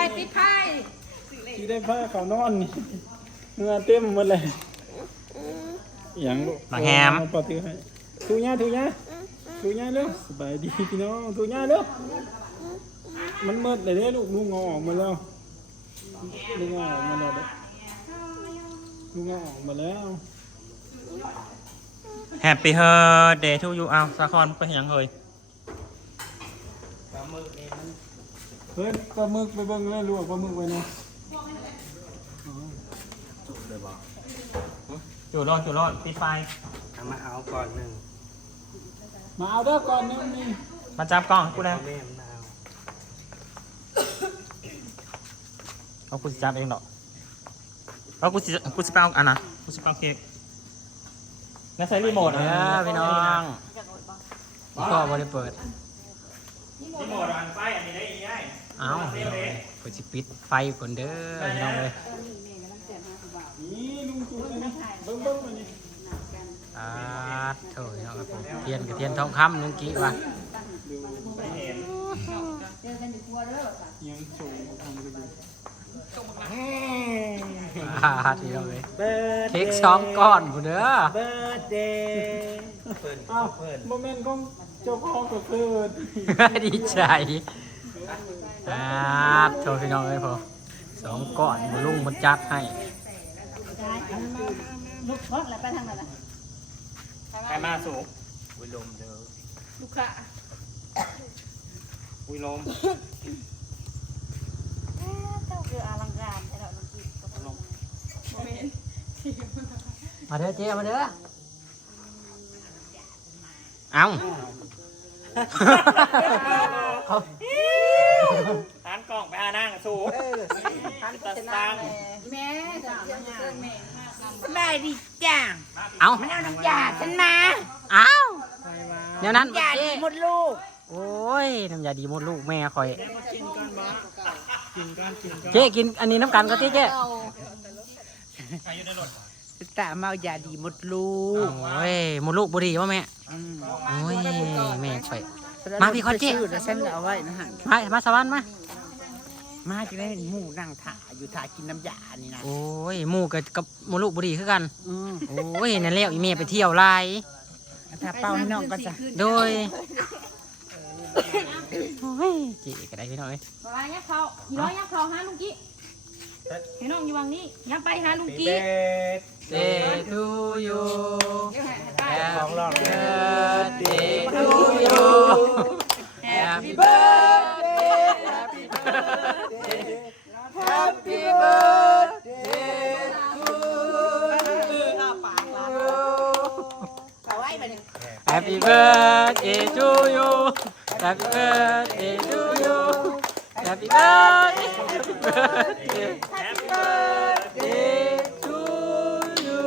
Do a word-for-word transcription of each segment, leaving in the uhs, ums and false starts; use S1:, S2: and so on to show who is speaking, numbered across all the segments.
S1: ติดไพ่
S2: ที่ได้ผ้าเขานอนเงื่อเต็มหมดเลยอย่างลูกมาแฮมปอถือให้ทูญ่าทูญ่าทูญ่าเร็วสบายดีพี่น้องทูญ่าเร็วมันมืดเลยเนี่ยลูกลูกงอออกมาแล้วลูกงอออกมาแล้วลูกงอออกมาแล้ว
S3: แฮปปี้เฮิร์ดเดย์ทูยูเอาสาคอนไปยังเฮ้ย
S2: ปลาหมึกเฮ้ยปลาหมึกไปเบิ่งเลยลวกปลาหมึกไว้เนาะ
S3: จุดรอดจุดรอดปิดไฟ
S4: เอามาเอาก่อนหนึ่ง
S2: มาเอาเด้อก่อนนึงนี่
S3: มาจับกล้องกูแล้ว
S4: แม่มันเอา
S3: เอากูจะจับเองหรอกเอากูจะกูจะไปเอาอันน่ะกูจะไปเอาเค้กงั้นใช้รีโมทนะพี่น้อง
S5: ก็บริเปิด
S3: รีโมทอันไฟอันนี้ได้ยังไง
S5: เอ้ากูจะปิดไฟก่อนเด้อพี่น้องเลย
S2: นี่ลุงจูนนะเบิ้งเบิ้งมานี่
S5: อ่าโถ่เนาะครับผมเทียนกับเทียนทองคำลุงกี้วะ
S2: ยังสูงทำกันอยู่
S5: อ่าทีเราเลยเค้กสองก้อนกูเด้อ
S4: เบิร์ดเดย์
S2: อ้าวโมเมนต์ของเจ้าของก็คือ
S5: ดีใจอ่าโถ่พี่น้องเลยพอสองก้อนบุลุงมันจัดให้
S1: ลูกรถอะไรไปทางไหนล่ะ
S3: ใครมาสูง
S4: วิลมเด้อ
S1: ลูกค้า
S3: วิลม
S1: เจ้าคืออลังการแต่เราลูกจีบลงโมเมนต์
S5: มาเด้อเจ๊มาเด้อเอ้า
S3: ทานกล่องไปอานั่งสูงทานตัดตัง
S1: แม่จะเรื่องแม่
S6: ได้ดิจ้า
S5: เอ้า
S6: มันเอาน้ำยาฉันมา
S5: เอ้าเดี๋ยวนั้น
S6: น้ำยาดีหมดลูก
S5: โอ้ยน้ำยาดีหมดลูกแม่คอย
S3: เจ๊
S5: กินอันนี้น้ำกันก็เจ๊เจ๊
S6: ตาเมายาดีหมดลูก
S5: โอ้ยหมดลูกบุรีวะแม่โอ้ยแม่คอยมาพี่คอนเจ๊
S6: ฉันเอาไว้นะฮะ
S5: มามาสวรรค์มา
S6: มาจะได้หมูนั่งถ่าอยู่ถ่ากินน้ำยานี่นะ
S5: โอ้ยหมูกับกับหมูลูกบุรีคือกันโอ้ยนั่นแล้วอีเมย์ไปเที่ยวไล่
S6: ถ้าเป้าให้น้องก็จะ
S5: โดยโอ้ยจีก็ได้พี่น้อย
S1: มายับเขาอีน้อยยับเขาหาลุงกี้ให้น้องอยู่วังนี้ยับไปหาลุงกี้
S5: เดย์ทูยู
S4: ของรอบ
S5: birthday to you Happy birthday Happy birthday Happy birthday to you Happy birthday to you Happy birthday to you Happy birthday Happy birthday Happy birthday to you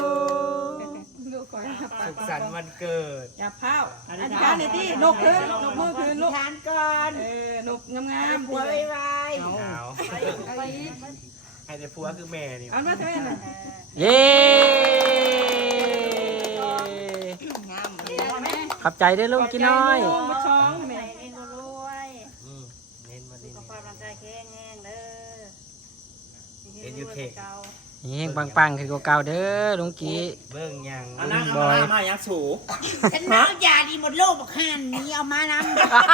S4: สุขสันต์วันเกิด
S1: อย่าเผาอันนี้ทานในที่นกคืนนกมือคืนลูก
S6: ทานก่อน
S1: เออนกงามๆ
S6: ผัวไว้ไว้
S4: เอาให้แต่ผัวคือแม่นี่
S1: อันว่าใช่ไหม
S5: เย้ขับใจได้ลูกกินน้อย
S1: มาช้องแม่
S6: เน้นรวย
S4: เน้นมาดิ
S6: สุขภาพร่างกายแข็งแรงเด้อ
S4: เอ็นยูเทค
S5: นี่ปังๆคือเก่าเด้อลุงกี้
S4: เบิ้งยัง
S3: นั่งบอยมายังสูง
S6: ฉันน้ำยาดีหมดโลกบอกหันนี้เอามานำ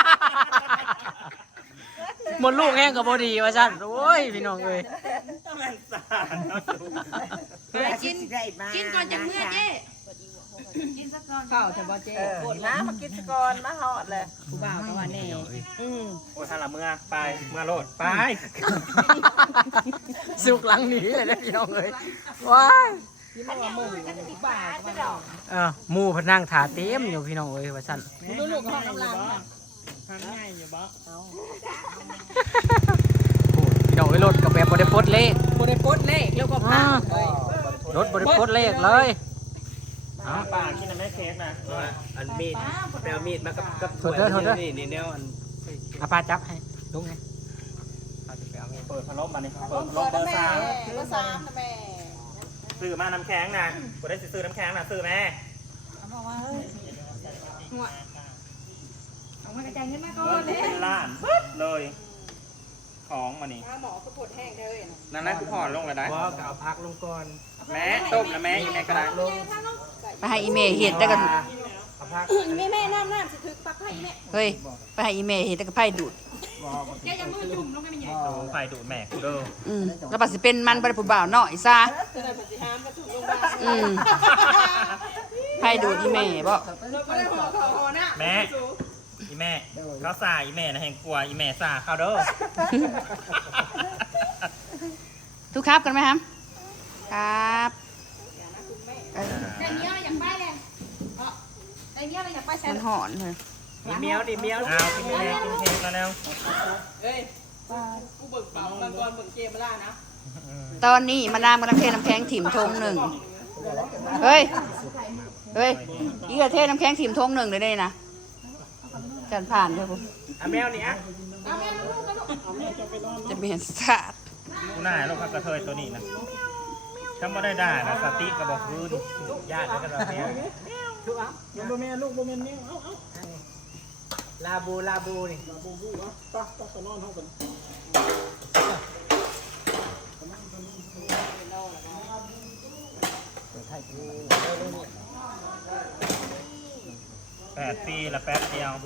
S5: หมดลูกแห้งกับบดีว่าสั่นโอ้ยพี่น้องเอ้ย
S3: ต้องรักษา
S6: กิน
S1: กินก่อนจะเมื่อเจ๊กินสักก่อนข้าวแต่บ่เจ๊
S6: ปวดมามากินสักก่อนมาหอดเลย
S1: ผู้บ่าวก็ว่าแน่
S6: อืม
S3: โอ้ยทานละเมื่อไปเมื่อโลดไป
S5: สุกหลังหนีเลยนะพี่น้องเอ้ยว้ายเออหมูพนังถาเต็มอยู่พี่น้องเอ้ยว่าสั่น
S1: ลูกๆของกำลัง
S3: ทานง่ายอยู่บ้า
S5: พี่น้องเอ้ยรถกับแบบบริโภคเลข
S1: บริโภคเลขแล้วก็พาร
S5: ถบริโภคเลขเลย
S3: ป่ากินไม่เค้กนะ
S4: อันมีดแปลมีดมากับกับนี่นี่แนวอัน
S5: อาปาจับให้ลุงไง
S3: เปิดพัดลมมาเนี่ยเปิดลมเบอร์สาม
S1: เบอร์สามนะแม่
S3: ซื้อมาน้ำแข็งนะกูได้ซื้อน้ำแข็งนะซื้อแม่
S1: บอกว่าเฮ้ยหัวเอามากระจายเงินมาก่อนเลย
S3: ล้านเลยของมานี่
S1: หมอก็ปวดแห้งเลย
S3: นั่นนั่นคือผ่อนลงเลยได้
S4: ว่าเอาพักลงก่อน
S3: แม่ต้มนะแม่อีแม่ก็ได้
S5: ไปให้อีเมย์เห็ดแล้วกัน
S4: เอาพัก
S1: แม่แม่น้ำน้ำสิถึกปักไผ่แม่
S5: เฮ้ยไปให้อีเมย์เห็ดแล้วก็ไผ่ดูด
S1: แกยังมือจุ่มลงไปไม่ใหญ่
S3: ดูไฟดูดแม่กูเด้อ
S5: อืมแล้วปัดสิเป็นมันบริผุบ่าวเนาะอีซาอืมไผ่ดูดอีเมย์บ่
S3: แม่อีแม่เขาสาอีแม่นะแห่งกลัวอีแม่สาเขาเด้อ
S5: ทุกครับกันไหมครับครับเออ
S1: แต่เนี้ยอยากไปเลยแต่เนี้ยเราอยากไปแซ่
S5: มันหอนเลย
S4: นี่เมียวนี่เมียว
S3: เอากินแม่กินเค้กแล้วแล้ว
S5: ตอนนี้มานามกำลังเทน้ำแข็งถิ่มทงหนึ่งเฮ้ยเฮ้ยอีกระเทน้ำแข็งถิ่มทงหนึ่งเลยได้นะจันผ่านเลยผม
S4: เอาแมวนี่อ่ะ
S5: จะไม่เห็นสาด
S3: กูน่าลูกพักกระเทยตัวนี้นะถ้าไม่ได้ด่านะสติกระบอกคืนญาติแล้วก็เราเนี่ย
S2: บ่แม่ลูกบ่แม่นแมวเอาเอา
S4: ลาบูลาบูนี่
S2: บูบูเอาปะปะก็นอนเฮากัน
S3: แปดปีละแป๊บเดียว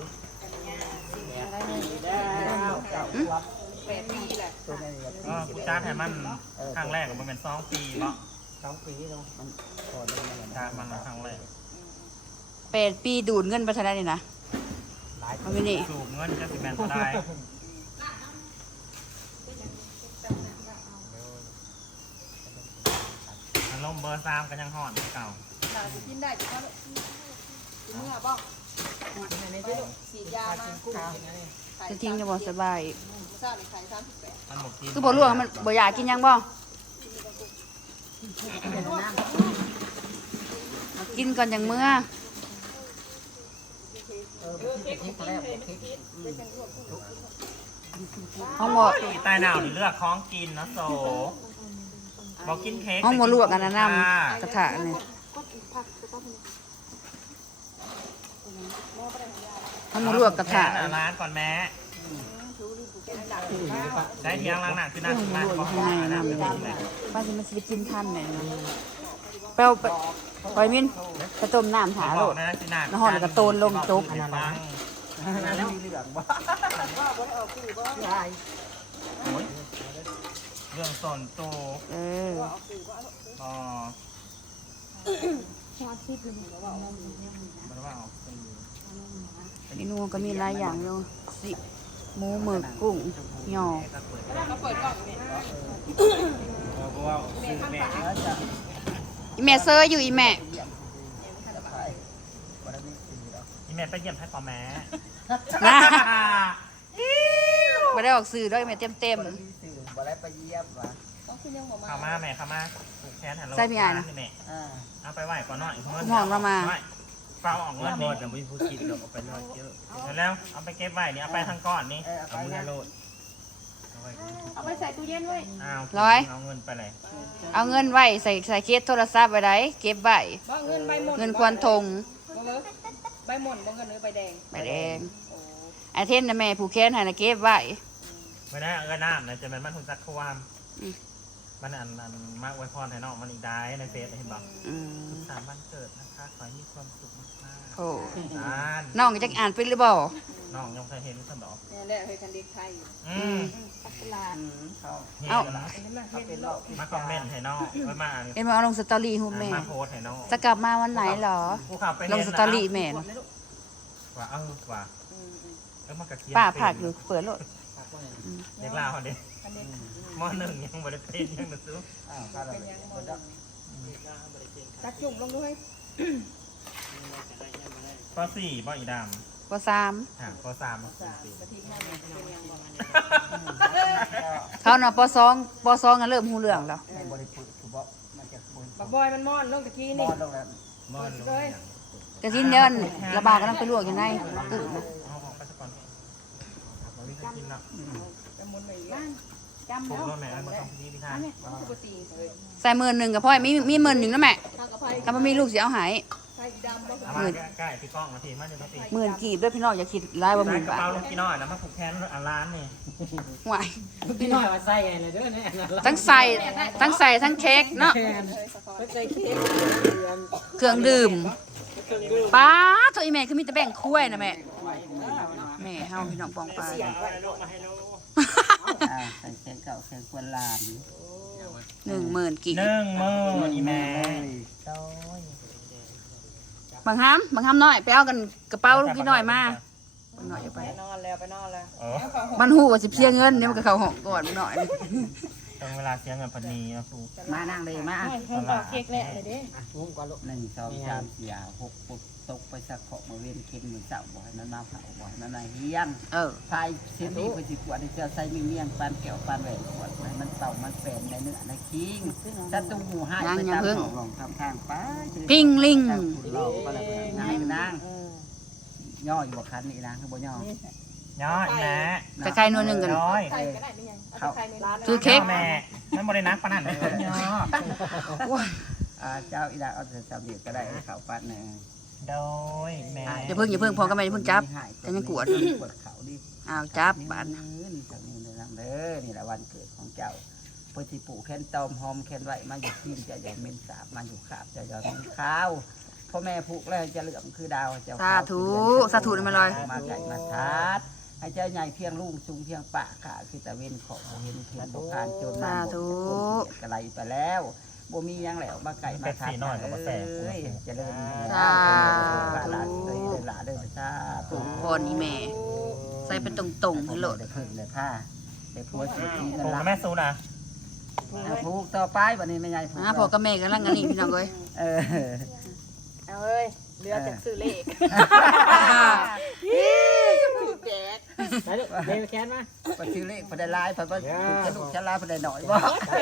S3: อ๋อกูจ้าให้มันครั้งแรกมันเป็นสองปีเนาะ
S4: สองปีเนาะมันก่อนเลยมัน
S3: จ้ามันครั้งแรก
S5: แปดปีดูดเงินไปเท่าไหร่นี่นะเอาไปนี่
S3: สูบเงินจะสิแมนก็ได้อารมณ์เบอร์สามก็ยังห่อนเก่า
S1: กินได้จ้ะเมื่อบ้องสียามา
S5: จะทิ้งจะบอกสบาย
S1: ซาดิไข่สามสิบแปด
S3: มันหมกกิน
S5: คือบ่ลวกมันบ่อยากกินยังบ่กินก่อนอย่างเมื่อห้องบ่
S3: ตายหนาวนี่เลือกของกินนะโซบอกกินเค้ก
S5: ห้องบ่ลวกอันนั้นน้ำกระถางนี่ห้องบ่ลวกกระถาง
S3: ร้านก่อนแม่ได้เที่ยงล้างหน้าคือหน้าสุดท้ายของ
S5: ให้
S3: ร้าน
S5: น้ำ
S3: น้ำ
S5: เล
S3: เลย
S5: ยป้าจะมาสิไปกินทันไหนนะไปเอาไปปล่อยมินไปต้มน้ำถาโลด
S3: นะสินา
S5: น้ำหอมแล้วก็โตนลงจุ๊บ
S4: แล้วมีเหลืองบ่
S3: เรื่องส่วนตัว
S5: เออ
S3: อ๋อมันว่าออก
S5: เมนูก็มีหลายอย่างอยู่สิหมูหมึกกุ้งหย่อ
S3: เพราะว่าซื้อแม่
S5: อีแม่เซอร์อยู่อีแม่
S3: อีแม่ไปเยี่ยมให้ก่อนแม่
S5: นะไม่ได้ออกสื่อด้วยแม่เต็มเต็ม
S4: บ่ได้ไปเยี่ยมว่ะ
S3: ข้ามาแม่ข้ามาผูกแขนหันลง
S5: ใส่พี่อ่านนะ
S3: แม่
S4: อ่า
S3: เอาไปไหวก่อนหน่อยเงิน
S5: หอมมามา
S3: เปล่าออกเงินนี่จะไม่พูดกินหรอกเอาไปน้อยเยอะแล้วเอาไปเก็บไว้นี่เอาไปทั้งก้อนนี่
S4: เออเอาไปนะโลด
S1: เอาไปใส่ตู้เย็นไว้
S3: เอาเอาเงินไปเลย
S5: เอาเงินไว้ใส่ใส่เคสโทรศัพท์ไว้ได้เก็บไว้
S1: บ้างเงินใบหม่น
S5: เงินควรทง
S1: ใบหม่นบ้างเงินหรือใบแดง
S5: ใบแดงไอเทนนะแม่ผูกแขนให้นะเก็บไว้
S3: ไม่ได้เออน้ำนะจะเป็นมันหุ่นจักรความ
S5: อืม
S3: มันอันอันมากไว้พรให้น้องมันอีกได้ในเฟซเห็นบอก
S5: อืม
S3: สามวันเกิดนะคะขอให้มีความสุขมาก
S5: โอ้
S3: ๆอ่าน
S5: น้องจะอ่านเป็นหรือเปล่า
S3: น้องยังเคยเห็นสนอก
S1: นี่แหละเคยกันเด็กไทย
S3: อืม
S1: ตลาด
S4: อืมเขา
S3: เห็น
S5: เอ้า
S3: แล้ว
S4: เขาเป็นโรค
S3: มาคอมเมนต์ให้น้องไว้มาอ่าน
S5: เอ็นมาเอาลงสตอรี่ฮูแม่
S3: มาโพสต์ให้น้อง
S5: จะกลับมาวันไหนเหรอ
S3: กูขับไป
S5: ล
S3: เห็
S5: ง
S3: น
S5: สตอรี่แม่นะ
S3: ว่าเออว่าเออมากระเทียม
S5: ป้าผักอยู่เปิดรถ
S3: เด็กลาวเขาเด็กมหนึ่งยังบริเป็นยังหนึ่งซื้อ
S4: อ้าวเขาเลยบ่ได้
S1: ตักจุ่มลงด้วย
S3: ปสี่ปอีด
S5: ปสาม
S3: ำห่างปสามสี่ปี
S5: เขาเนาะปสองปสองก็เริ่มหูเรื่องแล้ว
S4: ไม่บ่ได้ฝึกคือบ่มันจะฝึก
S1: บักบอยมันมอนลงตะกี้
S4: ม
S1: นี่
S4: อดลงแล้ว
S3: มอนลงอย่าง
S5: กระทินเดินระบาดก็ต้องไปลวกอยู่ในตึกนะ
S3: เอาออกไปสักก่อนเราไม่เคยกินหรอก
S1: ไปหมุนไปบ้านจำ
S3: ผม
S1: แล้ว
S3: รถแม่มาต้องที่นี่พี่ทาน
S1: เนี่ยปกติเลย
S5: ใส่หมื่นหนึ่งกับพ่อยมีมีหมื่นหนึ่งนะแม่
S1: ทางกับไฟ
S5: ถ้าไม่มีลูกเสียเอาหาย
S1: ท
S3: เอามาใกล้ๆพี่ก้องมาทีมาเดี๋ยวมาที
S5: หมื่นกีบด้วยพี่น้องอย่าคิดร้ายว่าห
S3: ใส่
S5: มื่น
S3: กระ
S5: บาท
S3: เป๋าลูกพี่น้อยแล้วมาผูกแขนอ่ะร้านนี่
S5: ห่วย
S4: พี่น้อยว่าใส่อะไรเด้อเนี่ย
S5: ทั้งใส่ทั้งใส่ทั้งเค้กเนาะ
S4: ใส่เค้ก
S5: เครื่องดื่มป้าตัวอีแม่คือมีแต่แบ่งถ้วยนะแม่แม่เฮาพี่น้องปองไป
S6: อ่าใส่แกงเก่าแกงกวนลาน
S5: หนึ่งหมื่นกีบ
S3: หนึ่งมืออีแม่
S5: บางห้ามบางห้ามน้อยไปเอากันกระเป๋าลูกกี่น้อยมาบางน้อยอย่าไป
S4: นอนแล้วไปนอนแล้ว
S3: เออ
S5: มันหูว่าสิเพียเงินเนี่ยมันก็เข้าห้องก่อนมันหน่อย
S3: ตรงเวลาเสียเงินพอดีนะครู
S6: มานั่งเลยมา
S1: เพิ่มต่อเค้กแหละเลยเด้
S4: งุ้มก่อนลูก
S6: หนึ่งสองสามสี่ห้าหกปุ๊บตกไปสักขอบมาเวียนกินเหมือนเสาบ่อยมันมาเผาบ่อยมันมาเฮียน
S5: เออ
S6: พายเส้นนี้ไปสิขวดเจะใส่มีเมียงปานแก้วปานแหวนขวดมันเต่ามันแปนในเนื้อในคิงถ้าตุ้งหูให้ไปตามหองลองทำทางไป
S5: ปิ้งลิง
S6: คุณลองก็แล้วนางนางย่ออยู่บ่คันนี่นะคือบ่ย่อ
S3: ย้อยแม่
S5: ใกล้ๆนู่นหนึ่งกัน
S3: ย้อย
S6: เขา
S5: คือเค้ก
S3: แม่มันบรินักปนันเลยย้อ
S6: อ่าเจ้าอีดาเอาแต่สำเร็จก็ได้เขาปัดแน่
S3: โดยแม่
S5: อย่าเพิ่งอย่าเพิ่งพอกันไปอย่าเพิ่งจับแต่ยังกวด
S6: ปวดเขาดิ
S5: อ้าวจับบ้าน
S6: นี่จากนี้เลยนะเด้อนี่แหละวันเกิดของเจ้าปฏิปูแค้นตอมหอมแค้นไหวมาอยู่ที่จะยอมเม็นสาบมาอยู่ขาบจะยอมเม็นข้าวพ่อแม่ผูกแล้วจะเหลือมคือดาวเจ้า
S5: สาธุสาธุนี่มาลอย
S6: มาไก่มาทัดให้เจ้าใหญ่เพียงลูกสูงเพียงปะขาคือตะเวนของเห็นเพียงตกการจนมากระไรไปแล้วบ่มียังแล้วมาไก่มาทัดเอ้ยจะเริ่มหลานเลยหลานเลยจ้า
S5: ปลูกบอนอีแม่ ใส่เป็นตรงๆให้โหลด
S6: ได้พึ่งเลยผ้าได้ผัวสีทีเงิน
S3: ผม
S6: ละ
S3: กับแม่ซูนะ
S6: ผูกต่อไปวันนี้ไม่ใหญ่ผูก
S5: อ่าพอกับแม่กันลังกันนี่พี่น้องเอ้ย
S6: เออ
S1: เอาเอ้ยเรือจากซื้อเลข
S4: แจกไปลูกเดินแขนมา
S6: ปฏิเลขพอได้ลายพอได้ผูกกระดูกชะลาพอได้หน่อยบ่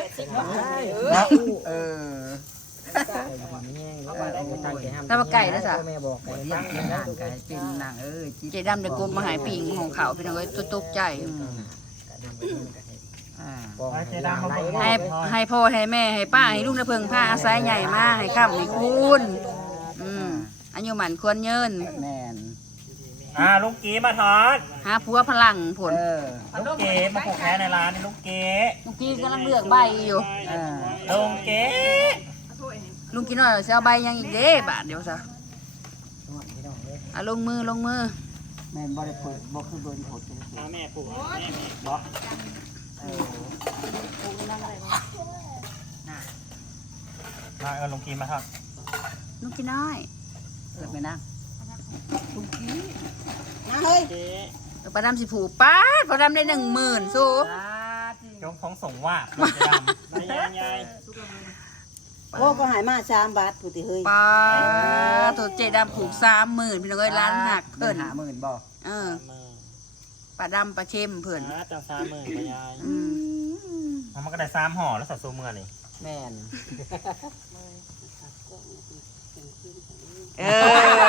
S6: เออ
S5: แล้วมาไก่นะจ๊ะ
S6: แม่บอกเรียนกินนางไก่เป็นนางเอ้ย
S5: เจดำเด็กกบมาหายปิงของเขาพี่น้องเอ้ยตกใจ
S6: อ่า
S3: ไอ้เจดามาบอก
S5: ให้ให้พ่อให้แม่ให้ป้าให้ลุงนะเพิงผ้าอาศัยใหญ่มากให้ข้ามให้คุณอืมอายุหมันควรเยิน
S6: แม่น
S3: อ่าลุงกีมาทอด
S5: หาผัวพลังผล
S6: เออ
S3: ลุงเก๋มาผูกแขนในร้านนี่ลุงเก๋
S5: ลุงกี้กำลังเลือกใบอยู่
S6: เออ
S3: ลุงเก๋
S5: ลุงกินหน่อยจะเอาใบยังอีกเด้บาทเดียวซะอ่ะลงมือลงมือ
S6: แม่นบ่ได้เปิดบ่คือโดนผด
S3: แม่ผูกบอก มาเออลุงกีมาครับ
S5: ลุงกินน้อย
S6: เปิดไหมนะ
S5: เดี๋ยวป้าดำสิผูกป้าดป้าดำได้หนึ่งหมื่นสู้
S3: จงของส่งว่าลุงเจดำไม่ยังไง
S7: โอ้ก็หายมาสามบาทผู้ที่เฮ้ย
S5: ป้าดตัวเจดำผูกสามหมื่นพี่น้องเอ้ยล้านหักเพิ่น
S6: หาหมื่นบ่
S5: เออป้าดำป้าเข้มเพิ่น
S3: จังสามหมื่นไปยาย
S5: อืม
S3: มันก็ได้สามห่อแล้วสัตว์ซูเมื่อนี่
S6: แม่น
S5: เออ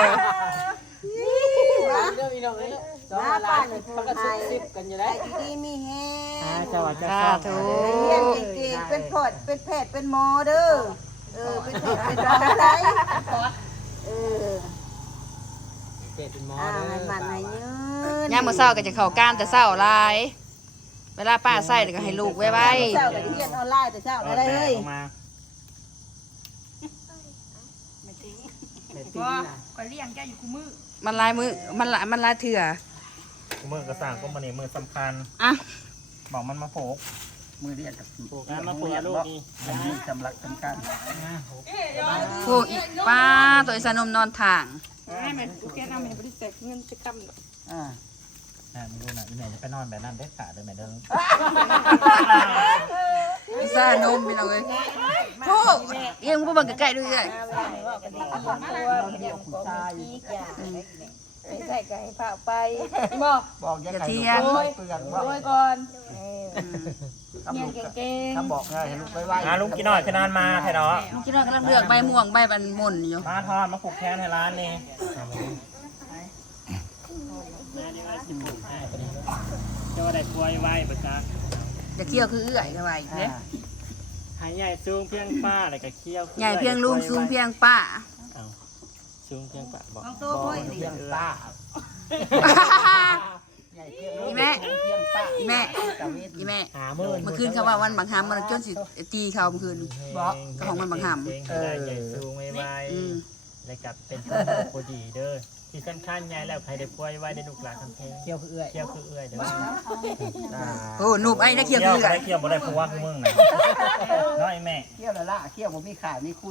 S4: เรื่องมีน้องเลยสอง
S7: มา
S4: ล้า
S7: ป้าน นี่ผู้
S4: เขาก็
S7: ให้
S4: ซุบซิบกันอยู่
S7: ได้
S4: ได้
S7: ดีๆมีแฮง
S4: จังหวัดจะ
S5: สาธุ
S7: เรียนเก่งๆเป็นพอดเป็นแพทย์เป็นหมอเด้อเออเป็นแพทย์เป็นหมอได้เออ
S4: เกตเป็นหมอ
S7: อ่า
S4: เด้
S7: ให้มันให้ยืน
S5: ย่ามมื้อเช้าก็จะเข้าก้านแต่เช้าหลาย เวลาป้าใส่ก็ให้ลูกไว้ไว้
S7: เช้าก็เรียนออนไลน์แต่เช้าได้เลย
S3: ออกมา
S1: ก็เลี้ยงแกอยู่กูมือ
S5: มันลายมือมันลายมันลายเถื่อ
S3: มือกระสั่งก็มันนี่มือสำคัญ
S5: อ่ะ
S3: บอกมันมาโผก
S6: มือเรียกกับ
S3: ปลูกงานมาปลูกลูกนี่
S6: มันมีสำลักสำคัญ
S5: ผูกอีกป้าตัวอีสานมนอนทาง
S1: ให้มันกูแค่นำให้บริษัทเงินจะกำ
S6: อ่า
S3: อ่ามึงดูนะอีแม่จะไปนอนแบบนั้นได้ขาดเลยแม่เด้อ
S5: อีสานมพี่น้องเอ้ยผูกเอียงบ่เบิ่งใกล้ๆดูใหญ่
S6: ผู้ชาย
S1: ไปใส่ไก่เผาไปบอก
S6: บอกยังไงเปลือกว่า
S1: โดยก่อน
S6: คำ
S1: เลี้ย
S6: ลู
S1: ง
S6: ก
S1: เก่ง
S6: คำบอกไงให้ลูกไปไหว้
S3: อ่าลุงกินหน่อยคือนอนมาไทยเนาะ
S5: เมื่อกี้เรากำลังเลือกใบม่วงใบบันหม่นอยู่
S3: มาทอดมาปลูกแคนให้ร้านนี่เจ้าได้กล้วยไว้ประจัก
S5: จะเคี่ยวคือเอื้อยเข้าไปเด้
S3: หายใหญ่ซูงเพียงป้าอะไรกับเคี้ยว
S5: ใหญ่เพียงลุงสูงเพียงป้า
S3: ซสูงเพียงปะบอก
S7: ต้องโตพ่อย
S6: เพียงป้าใหญ่เพียงลูก
S5: อีแม่
S6: เพียงป้า
S5: อีแม่
S6: ตะเวน
S5: อีแม่
S3: หาหมื่น
S5: เมื่อคืนเขาว่าวันบังคับมันจนสิตีเขาเมื่อคืนบอกก็ของมันบังคับ
S3: เออใหญ่สูงไว้ไว้
S5: อืม
S3: แล้วกับเป็นพอดีเด้อที่สำคัญใหญ่แล้วใครได้ป่วยไว้ได้ลูกหลานทำเพลง
S6: เที่ยวคือเอื้อย
S3: เที่ยวคือเอื้อยเด้อ
S5: โอ้หนูไอ้นักเขียว
S3: เที่ยว
S5: คือ
S3: บ่
S5: อะ
S3: ได้เที่ยวบ่ได้ผัวคือมึงนะน้อยแม่
S6: เที่ยวละละเที่ยวผมมีขามีคุณ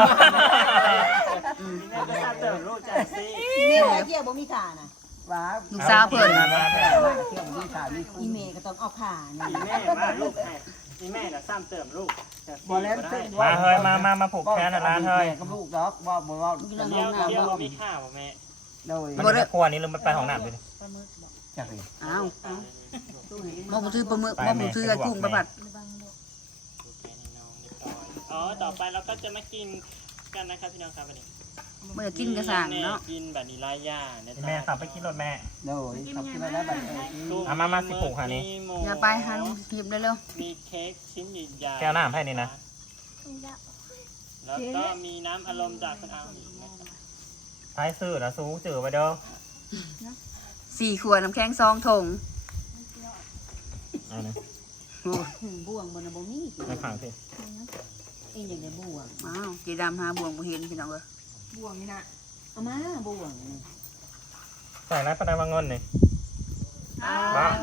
S3: เติมลูกใจสิ
S7: อีเมย์เที่ยวบ่มีขาน่ะ
S6: ว้า
S5: ลูกสาวเพิ่น
S6: เที่ยวผมมีขามีคุณ
S7: อีเมย์ก็ต้องเอาขานี่
S3: อีแม่มาลูกแม่อีแม่น่ะซ้ำเติมลูก
S6: บ่แล้ว
S3: มาเฮ้ยมามามาผูกแขนน่ะร้านเฮ้ย
S6: กับลูกดอกบ่บ่บ่
S5: กิน
S3: เที่ยว
S5: น้ำ
S3: เที่ยว
S5: น้ำ
S3: มีข้าวบ่แม่
S6: โดย
S3: มันจะครัวนี้ลืมไปห้องน้ำด้วย
S6: จักเลย
S5: อ้าวมองมือถือปลาหมึกมองมือถือไอ้กุ้งประบัด
S3: อ๋อต่อไปเราก็จะมากินกันนะครับพี่น้องครับวันนี้
S5: เมื่อกินกระสังเนาะ
S3: กินแบบนี้ลายย่าแม่ขับไปกินรถแม่
S6: โดยทำกินได้แบบนี้
S3: เอามามาสิปลูกหานี่
S5: อย่าไปหันหยิบเร็ว
S3: มีเค้กชิ้นใหญ่ๆแก้วน้ำให้นี่นะแล้วก็มีน้ำอารมณ์จากคุณอาอีกนะครับท้ายสื่อนะซูจือไปเด้อ
S5: ๆสี่ขวดน้ำแข็งซองถง
S3: เอาเลย
S7: บ่วงบ่น่ะบ่มี
S3: ไม่ขังสิ
S7: เองอย่างได้บ่วง
S5: อ้าวเจดำหาบ่วงบ่เห็นพี่น้องเอ้ย
S7: บ่วงนี่น่ะเอามาบ่วงนี่
S3: ใส่ร้ายประดาวางเงินนี่บ้า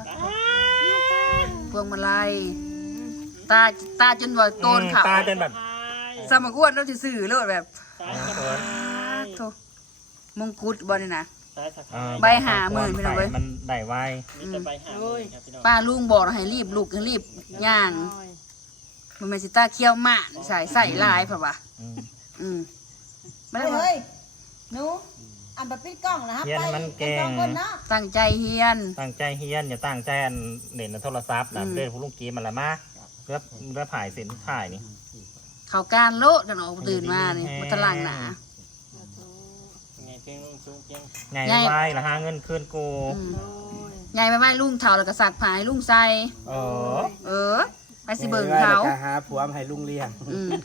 S5: พวงมาลัยตาตาจนว่าโกนเขา
S3: ตาจนแบบ
S5: สมกวนเราจะสื่อเลยแบบโธ่มงกุฎบ่นี่นะ ใบหาหมื่นพี่น้องเว้ย
S3: มันได้ไวมีแต่ใบหาหมื่นครับพี่น้อง
S5: ป้าลุงบอกให้รีบลุกให้รีบย่าง มันไม่สิตาเคี้ยวหมาใส่ใส่ลายเปล่าวะ
S3: อืม
S5: อืมไม่
S7: เฮ้
S5: ได้
S7: ย
S5: ว่า
S7: เฮ้ยหนูอันแบบปิดกล้องนะฮะ
S3: เฮียน
S7: ไป
S3: มันเก่ง
S7: สองคนเนาะ
S5: ตั้งใจเฮียน
S3: ตั้งใจเฮียนอย่าตั้งใจอันเด่นในโทรศัพท์นะ
S5: อืม
S3: เล่นผู้ลุงกีมันละมาเรื่องเรื่องถ่ายเส้นถ่ายนี่
S5: เขาการโลดกันออกตื่นมานี่มันตะลังหนา
S3: ไงเก่งลุงสูงเก่งไง
S5: ไง
S3: ไวละหาเงินคืนกู
S5: อืมยายไปไหว้ลุงเท่าแล้วก็สักผายลุงใส่
S3: เออ
S5: เออ ไปสิเบิ่งเขา
S4: หาผัวให้ลุงเลี้ยง
S5: อืม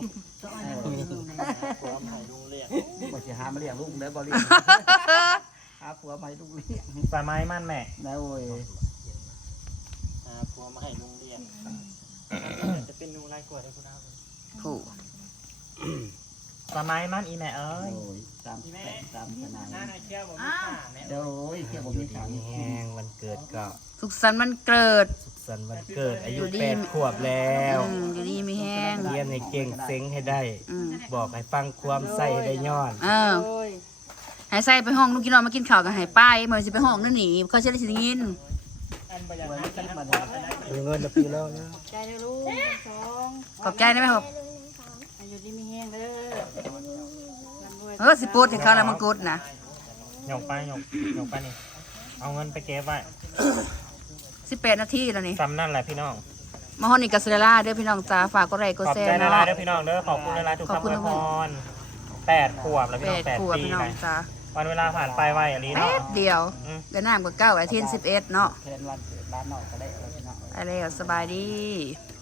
S3: ผัวใหม่ลุงเรียก
S6: บ่สิหามาเลี้ยงลูกได้บ่เลี้ยงหาผัวมาให้ลูกเลี้ยง
S3: สายไม้มั่นแม่
S6: ได้โอ้ย
S3: หาผัวมาให้ลุงเรียกจะเป็นนูไรกว่าได้คุณเอา
S5: โถูก
S3: สมัยมั่นอีแม่เอ้ย
S6: โอ้ยตามแผนตามขนาด
S3: หน้าในเที่ยวผมมีข่าแม่
S6: โดยเที่ยวผมมีขามีคุณ
S4: แห้งวันเกิดก็
S5: สุขสันต์วันเกิด
S4: สุขสันต์วันเกิดอายุ
S5: อยู่ดี
S4: แปดขวบแล้ว
S5: อืมอยู่ดีไม่แห้ง
S4: เรียนให้เก่งเซ็งให้ได้
S5: อืม
S4: บอกให้ฟังความใส่ให้ได้ย้อน
S5: เออให้ใส่ไปห้องลูกกินนอนมากินข้าวกับให้ไปเหมือนสิไปห้องนั่นหนีเขาจะได้สิได้ยิน
S3: อันประหยัด
S6: วัน
S3: น้ำ
S6: นี้
S3: กัน
S6: มา
S3: นะ
S6: ได้
S4: มีเงินนะปีแล้วนะ
S7: ใจเด้อลูกสอง
S5: ขอบใจได้ไหมครับ
S7: อายุดีมีแห้งเด้อ
S5: เออสิโปดให้เขาแล้วมังกรนะ
S3: หยกไปหยกหยกไปนี่เอาเงินไปเก็บไว้
S5: สิบแปดนาทีแล้วนี่
S3: ซ้ำนั่นแหละพี่น้อง
S5: มาฮอนนี่กัสเดล่าเด้อพี่น้องจ้าฝากก็ไลค์ก็
S3: ขอบ
S5: แช
S3: ใจ
S5: ร์
S3: นะ
S5: เนาะ
S3: ลายเด้อพี่น้องเด้อขอบคุณนะลายทุก
S5: ขอบ
S3: คำ
S5: คุ
S3: อ
S5: ณ
S3: วยพรแปดขวบแล้วพี่
S5: แป
S3: น้อง
S5: ด
S3: แปด
S5: ขวบ
S3: ปี
S5: พี่น้อง
S3: เลย
S5: จ้า
S3: วันเวลาผ่านไปไวอันนี้
S5: แป๊
S3: เนาะ
S5: บเดียว
S3: อืม
S5: เดือนหน้าก็เก้าอาทิตย์สิบเอ็ดเนาะ
S6: แทนวันเกิดร้านนอกก็ได้เอาพี่น้อง
S5: อะไรก็สบายดี